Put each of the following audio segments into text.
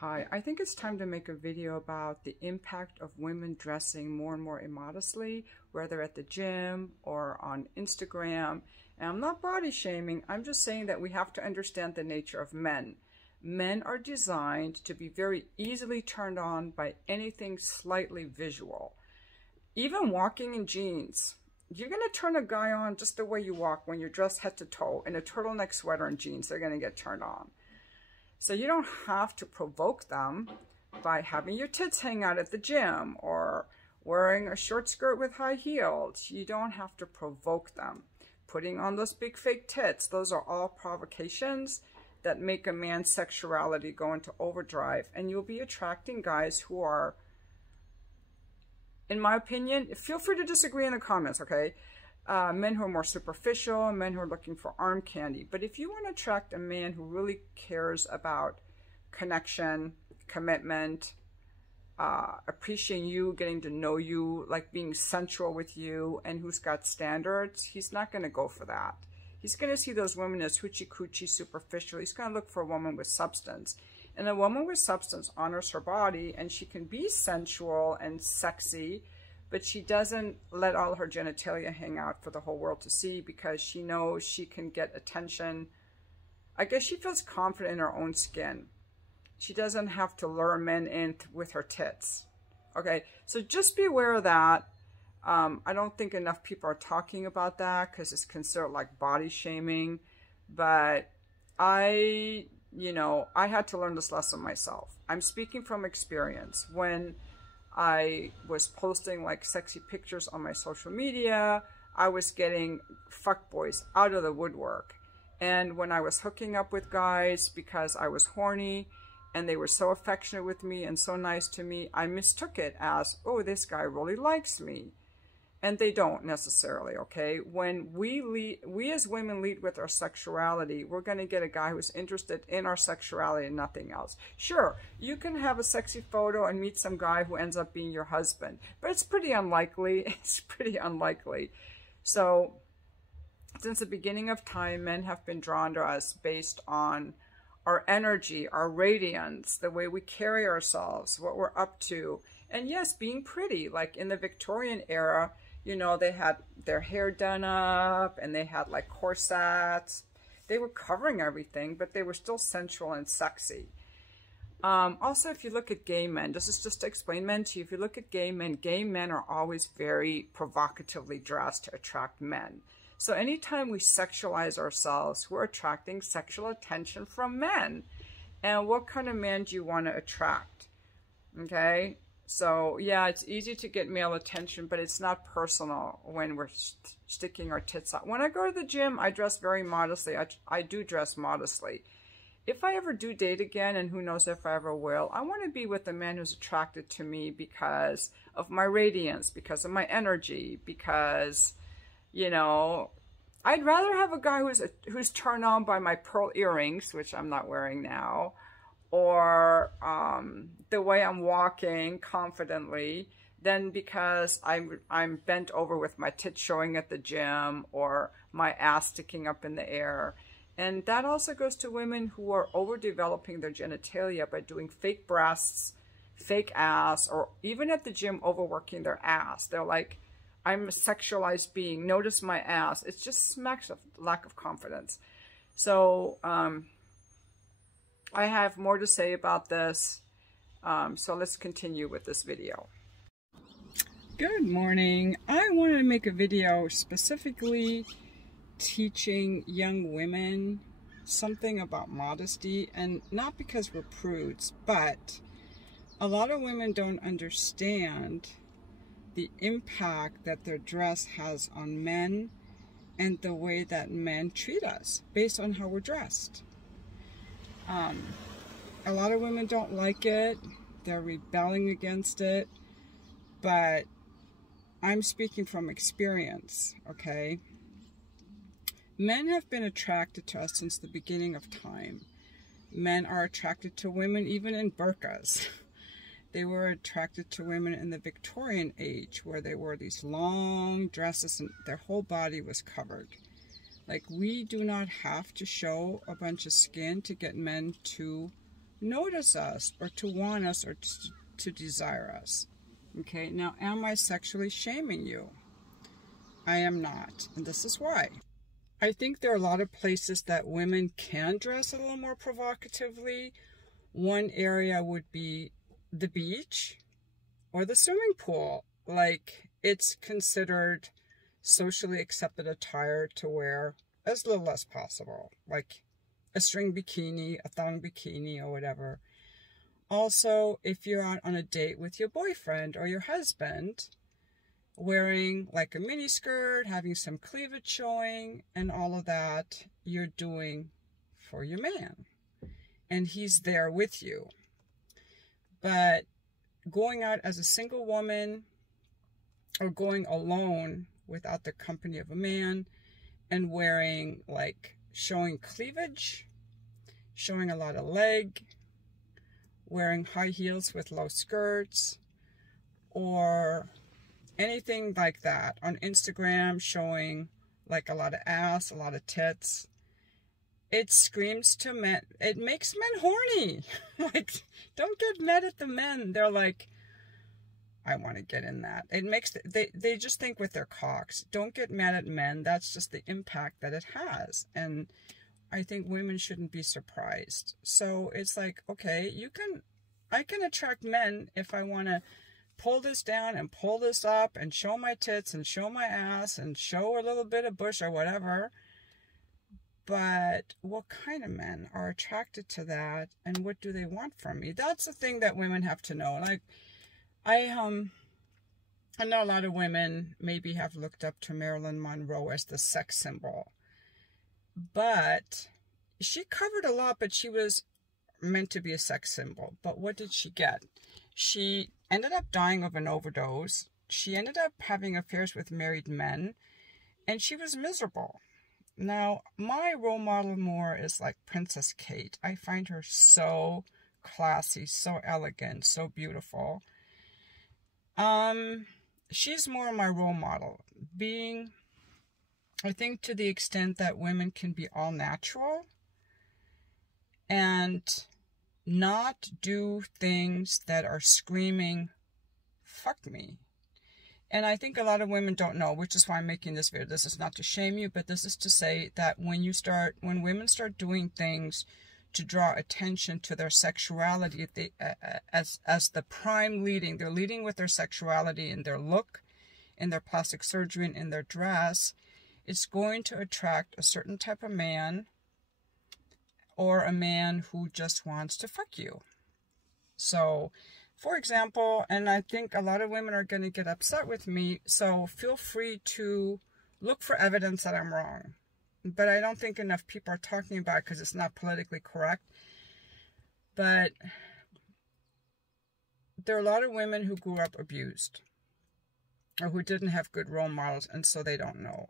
Hi, I think it's time to make a video about the impact of women dressing more and more immodestly, whether at the gym or on Instagram. And I'm not body shaming, I'm just saying that we have to understand the nature of men. Men are designed to be very easily turned on by anything slightly visual. Even walking in jeans. You're going to turn a guy on just the way you walk when you're dressed head to toe in a turtleneck sweater and jeans. They're going to get turned on. So you don't have to provoke them by having your tits hang out at the gym or wearing a short skirt with high heels. You don't have to provoke them. Putting on those big fake tits, those are all provocations that make a man's sexuality go into overdrive. And you'll be attracting guys who are, in my opinion, feel free to disagree in the comments, okay? Men who are more superficial, men who are looking for arm candy. But if you want to attract a man who really cares about connection, commitment, appreciating you, getting to know you, like being sensual with you, and who's got standards, he's not going to go for that. He's going to see those women as hoochie-coochie, superficial. He's going to look for a woman with substance. And a woman with substance honors her body, and she can be sensual and sexy, but she doesn't let all her genitalia hang out for the whole world to see because she knows she can get attention. I guess she feels confident in her own skin. She doesn't have to lure men in with her tits. Okay, so just be aware of that. I don't think enough people are talking about that because it's considered like body shaming. But I had to learn this lesson myself. I'm speaking from experience. When I was posting like sexy pictures on my social media, I was getting fuckboys out of the woodwork. And when I was hooking up with guys because I was horny and they were so affectionate with me and so nice to me, I mistook it as, oh, this guy really likes me. And they don't necessarily, okay? When we as women lead with our sexuality, we're going to get a guy who's interested in our sexuality and nothing else. Sure, you can have a sexy photo and meet some guy who ends up being your husband, but it's pretty unlikely. It's pretty unlikely. So, since the beginning of time, men have been drawn to us based on our energy, our radiance, the way we carry ourselves, what we're up to. And yes, being pretty, like in the Victorian era, they had their hair done up and they had like corsets. They were covering everything, but they were still sensual and sexy. Also, if you look at gay men, this is just to explain men to you. If you look at gay men are always very provocatively dressed to attract men. So anytime we sexualize ourselves, we're attracting sexual attention from men. And what kind of man do you want to attract? Okay? So, yeah, it's easy to get male attention, but it's not personal when we're sticking our tits out. When I go to the gym, I dress very modestly. I do dress modestly. If I ever do date again, and who knows if I ever will, I want to be with a man who's attracted to me because of my radiance, because of my energy, because, I'd rather have a guy who's turned on by my pearl earrings, which I'm not wearing now, or the way I'm walking confidently, than because I'm bent over with my tits showing at the gym or my ass sticking up in the air. And that also goes to women who are overdeveloping their genitalia by doing fake breasts, fake ass, or even at the gym overworking their ass. They're like, I'm a sexualized being, notice my ass. It just smacks of lack of confidence. So, I have more to say about this, so let's continue with this video. Good morning. I wanted to make a video specifically teaching young women something about modesty, and not because we're prudes, but a lot of women don't understand the impact that their dress has on men and the way that men treat us based on how we're dressed. A lot of women don't like it. They're rebelling against it. But I'm speaking from experience, okay? Men have been attracted to us since the beginning of time. Men are attracted to women even in burqas. They were attracted to women in the Victorian age where they wore these long dresses and their whole body was covered. Like, we do not have to show a bunch of skin to get men to notice us or to want us or to desire us. Okay, now am I sexually shaming you? I am not, and this is why. I think there are a lot of places that women can dress a little more provocatively. One area would be the beach or the swimming pool. Like, it's considered socially accepted attire to wear as little as possible, like a string bikini, a thong bikini, or whatever. Also, if you're out on a date with your boyfriend or your husband, wearing like a mini skirt, having some cleavage showing, and all of that, you're doing for your man. And he's there with you. But going out as a single woman or going alone without the company of a man and wearing, like, showing cleavage, showing a lot of leg, wearing high heels with low skirts, or anything like that on Instagram, showing like a lot of ass, a lot of tits, it screams to men. It makes men horny. Like, don't get mad at the men. They're like, I want to get in that. It makes, they just think with their cocks. Don't get mad at men. That's just the impact that it has. And I think women shouldn't be surprised. So it's like, okay, I can attract men if I want to pull this down and pull this up and show my tits and show my ass and show a little bit of bush or whatever. But what kind of men are attracted to that, and what do they want from me? That's the thing that women have to know. Like, I know a lot of women maybe have looked up to Marilyn Monroe as the sex symbol, but she covered a lot, but she was meant to be a sex symbol. But what did she get? She ended up dying of an overdose. She ended up having affairs with married men, and she was miserable. Now, my role model more is like Princess Kate. I find her so classy, so elegant, so beautiful. She's more my role model, being, I think, to the extent that women can be all natural and not do things that are screaming, fuck me. And I think a lot of women don't know, which is why I'm making this video. This is not to shame you, but this is to say that when women start doing things to draw attention to their sexuality, as the prime leading, they're leading with their sexuality in their look, in their plastic surgery, and in their dress, it's going to attract a certain type of man, or a man who just wants to fuck you. So, for example, and I think a lot of women are going to get upset with me, so feel free to look for evidence that I'm wrong. But I don't think enough people are talking about it because it's not politically correct. But there are a lot of women who grew up abused, or who didn't have good role models, and so they don't know.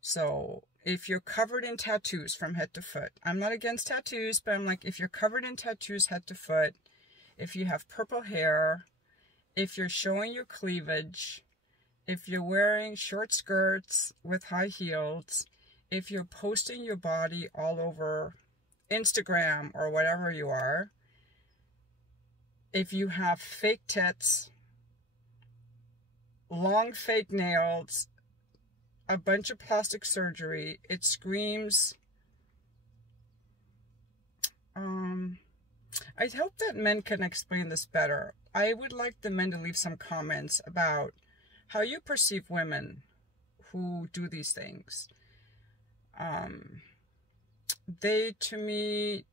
So if you're covered in tattoos from head to foot, I'm not against tattoos, but I'm like, if you're covered in tattoos head to foot, if you have purple hair, if you're showing your cleavage, if you're wearing short skirts with high heels, if you're posting your body all over Instagram or whatever you are, if you have fake tits, long fake nails, a bunch of plastic surgery, it screams, I hope that men can explain this better. I would like the men to leave some comments about how you perceive women who do these things. They, to me,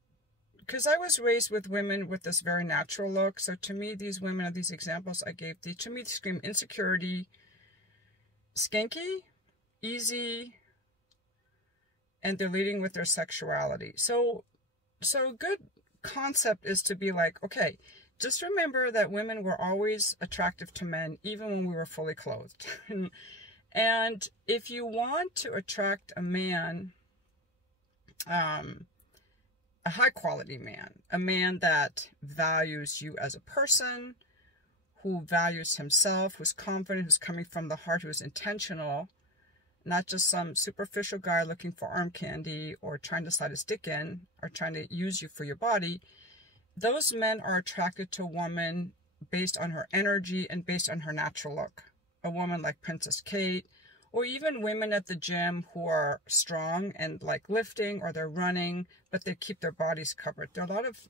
because I was raised with women with this very natural look, so to me, these women are these examples I gave, to me, scream insecurity, skanky, easy, and they're leading with their sexuality. So a good concept is to be like, okay, just remember that women were always attractive to men, even when we were fully clothed. And if you want to attract a man, a high quality man, a man that values you as a person, who values himself, who's confident, who's coming from the heart, who's intentional, not just some superficial guy looking for arm candy or trying to slide his dick in or trying to use you for your body, those men are attracted to a woman based on her energy and based on her natural look. A woman like Princess Kate, or even women at the gym who are strong and like lifting, or they're running, but they keep their bodies covered. There are a lot of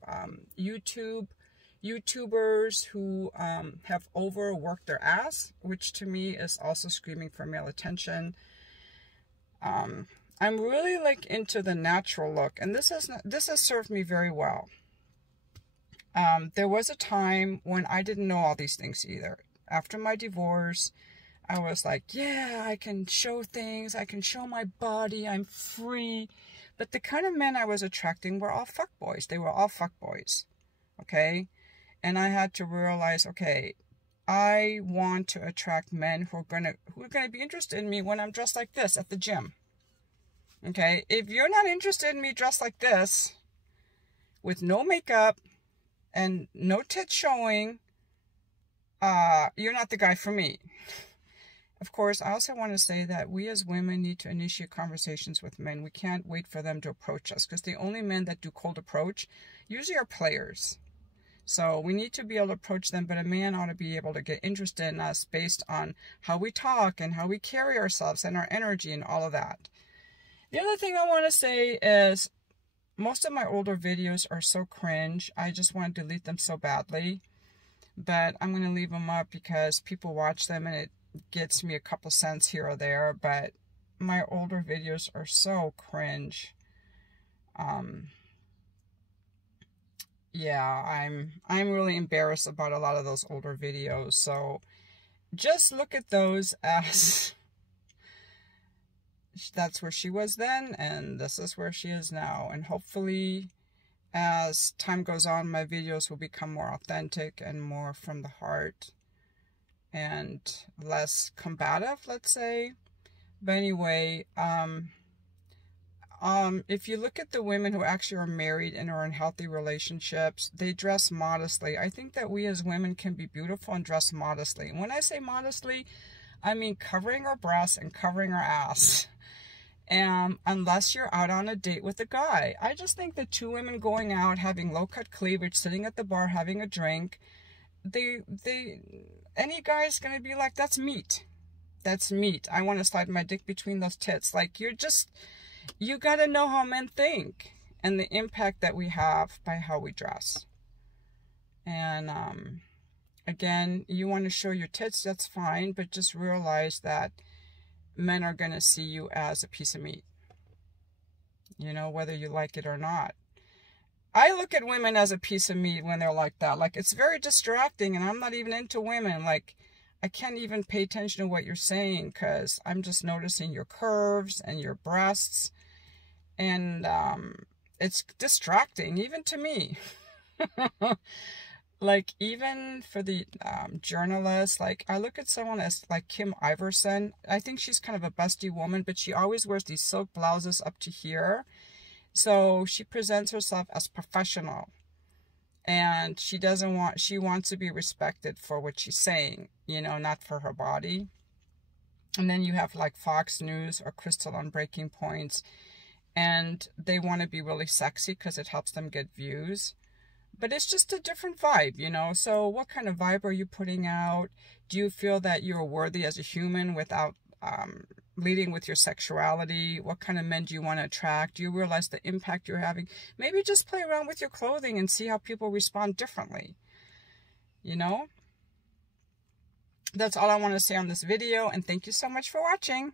YouTubers who have overworked their ass, which to me is also screaming for male attention. I'm really like into the natural look, and this has served me very well. There was a time when I didn't know all these things either. After my divorce, I was like, yeah, I can show things, I can show my body, I'm free. But the kind of men I was attracting were all fuckboys. They were all fuckboys, okay? And I had to realize, okay, I want to attract men who are gonna be interested in me when I'm dressed like this at the gym. Okay, if you're not interested in me dressed like this, with no makeup and no tits showing, you're not the guy for me. Of course, I also want to say that we as women need to initiate conversations with men. We can't wait for them to approach us, because the only men that do cold approach usually are players. So we need to be able to approach them, but a man ought to be able to get interested in us based on how we talk and how we carry ourselves and our energy and all of that. The other thing I want to say is most of my older videos are so cringe. I just want to delete them so badly. But I'm going to leave them up because people watch them and it gets me a couple cents here or there. But my older videos are so cringe. Yeah, I'm really embarrassed about a lot of those older videos. So just look at those as that's where she was then, and this is where she is now. And hopefully, as time goes on, my videos will become more authentic and more from the heart and less combative, let's say. But anyway, if you look at the women who actually are married and are in healthy relationships, they dress modestly. I think that we as women can be beautiful and dress modestly. And when I say modestly, I mean covering our breasts and covering our ass. And unless you're out on a date with a guy. I just think that two women going out, having low-cut cleavage, sitting at the bar, having a drink, any guy's going to be like, that's meat. That's meat. I want to slide my dick between those tits. Like, you got to know how men think and the impact that we have by how we dress. And, again, you want to show your tits, that's fine, but just realize that men are going to see you as a piece of meat, you know, whether you like it or not. I look at women as a piece of meat when they're like that. Like, it's very distracting, and I'm not even into women. Like, I can't even pay attention to what you're saying because I'm just noticing your curves and your breasts, and it's distracting, even to me. Like, even for the journalists, like, I look at someone as, like, Kim Iverson. I think she's kind of a busty woman, but she always wears these silk blouses up to here. So she presents herself as professional. And she wants to be respected for what she's saying, you know, not for her body. And then you have, like, Fox News or Crystal on Breaking Points. And they want to be really sexy because it helps them get views. But it's just a different vibe, you know? So what kind of vibe are you putting out? Do you feel that you're worthy as a human without leading with your sexuality? What kind of men do you want to attract? Do you realize the impact you're having? Maybe just play around with your clothing and see how people respond differently, you know? That's all I want to say on this video, and thank you so much for watching.